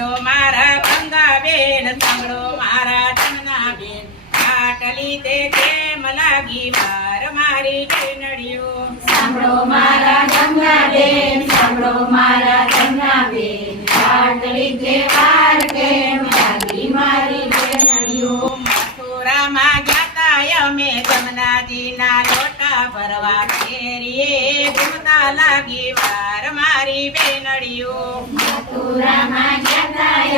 સાંભળો મારા ગંગાબેન, સાંભળો મારા જમનાબેન, આટલી તે કેમ લાગી વાર મારી બેનડીઓ. સાંભળો મારા ગંગાબેન, સાંભળો મારા જમનાબેન, આટલી તે વાર કેમ લાગી મારી બેનડીઓ. મથુરામાં ગયા અમે જમનાજીના લોટા ભરવા ફેરીએ, ઘૂમતા લાગી વાર મારી બેનડીઓ. મથુરામાં ગયા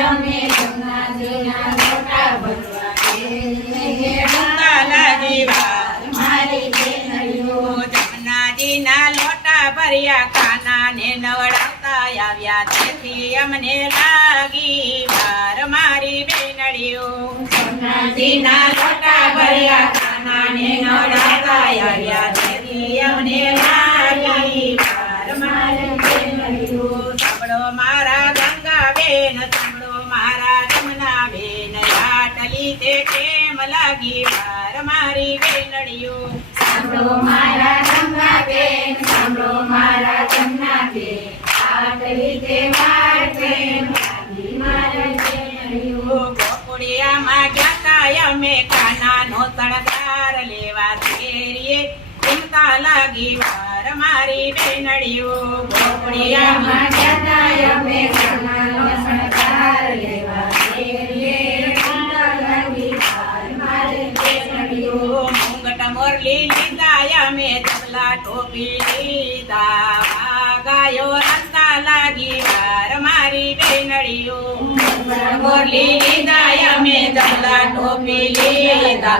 અમે જમનાજીના લોટા ભરવા ફેરીએ, ઘૂમતા લાગી વાર મારી બેનડીઓ. જમનાજીના લોટા ભર્યા, કાનાને નવડાવતા આવ્યા, તેથી અમને લાગી વાર મારી બેનડીઓ. જમનાજીના લોટા ભર્યા, કાનાને નવડાવતા આવ્યા, તેથી અમને લાગી વાર મારી બેનડીઓ. સાંભળો મારા ગંગાબેન, સાંભળો મારા જમનાબેન, આટલી તે કેમ લાગી વાર મારી બેનડીઓ. સાંભળો મારા ગંગાબેન, સાંભળો મારા જમનાબેન, આટલી તે વાર કેમ લાગી મારી બેનડીઓ. ગોકુળિયામાં ગયા અમે કાનાનો તણગાર લેવા ફેરીએ, ઘૂમતા લાગી વાર મારી બેનડીઓ. ગોકુળિયામાં ગયા અમે કાનાનો શણગાર લેવા ફેરીએ, ઘૂમતા લાગી વાર મારી બેનડીઓ. મુંગટ મોરલી લીધા અમે જબલા ટોપી લીધા, ગાયો રસ્તા લાગી વાર મારી બેનડીઓ. મોરલી લીધા અમે જબલા ટોપી લીધા,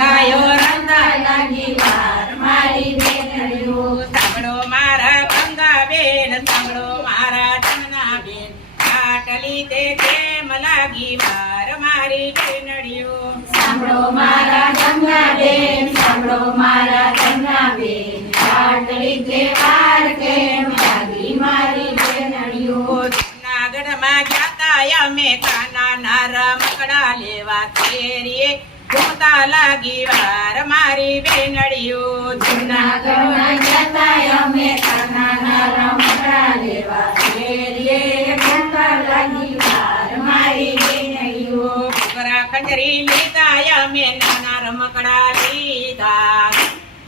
ગાયો રસ્તા લાગી વાર મારી બેનડીઓ. સાંભળો મારા ગંગાબેન, સાંભળો મારા જમનાબેન, આટલી તે કેમ લાગી વાર મારી બેનડીઓ. સાંભળો મારા ગંગાબેન, સાંભળો મારા જમનાબેન, આટલી તે વાર કેમ લાગી મારી બેનડીઓ. જૂનાગઢમાં ગયા અમે કાનાના રમકડા લેવા ફેરીએ, ઘૂમતા લાગી વાર મારી બેનડીઓ. જૂનાગઢમાં ગયા અમે કાનાના રમકડા લેવા ફેરીએ, ઘૂમતા લાગી વાર મારી બેનડીઓ. ઘૂઘરા ખંજરી લીધા અમે નાના રમકડા લીધા,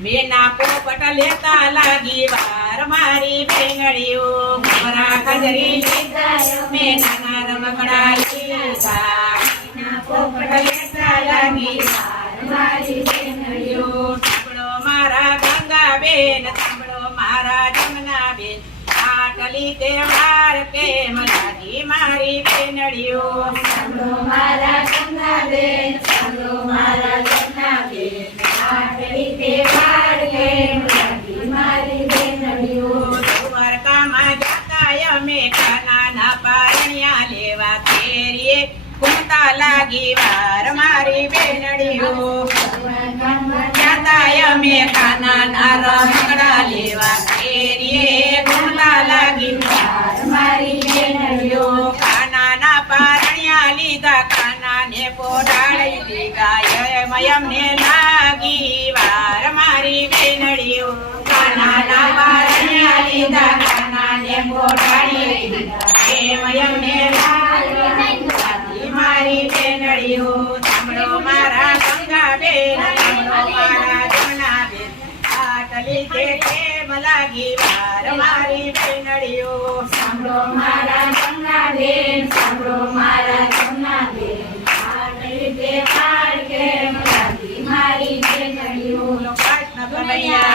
મેના પોપટ લેતા લાગી વાર મારી બેનડીઓ. ઘૂઘરા ખંજરી લીધા અમે નાના રમકડા લીધા, મેના પોપટ લેતા લાગી વાર મારી બેનડીઓ. સાંભળો મારા ગંગાબેન, સાંભળો મારા જમનાબેન, આટલી તે વાર કેમ લાગી મારી બેનડીઓ. સાંભળો મારા ગંગાબેન, સાંભળો મારા જમનાબેન, આટલી તે વાર કેમ લાગી મારી બેનડીઓ. દ્વારકામાં ગયા અમે કાનાના પારણિયા લેવા ફેરીએ, ઘૂમતા લાગી વાર મારી બેનડીઓ. ગયા અમે કાનાના રમકડા લેવા ફેરીએ, ઘૂમતા લાગી વાર મારી બેનડીઓ. કાનાના પારણિયા લીધા, કાનાને પોઢાડી દીધા, અમને લાગી વાર મારી બેનડીઓ. કાનાના પારણિયા લીધા, કાનાને પોઢાડી દીધા, અમને લાગી મારી બેનડીઓ. સાંભળો મારા ગંગાબેન, સાંભળો મારા જમનાબેન, આટલી તે કેમ લાગી વાર મારી બેનડીઓ. સાંભળો મારા ગંગાબેન, સાંભળો મારા જમનાબેન, આટલી તે વાર કેમ લાગી મારી બેનડીઓ. કૃષ્ણ કનૈયા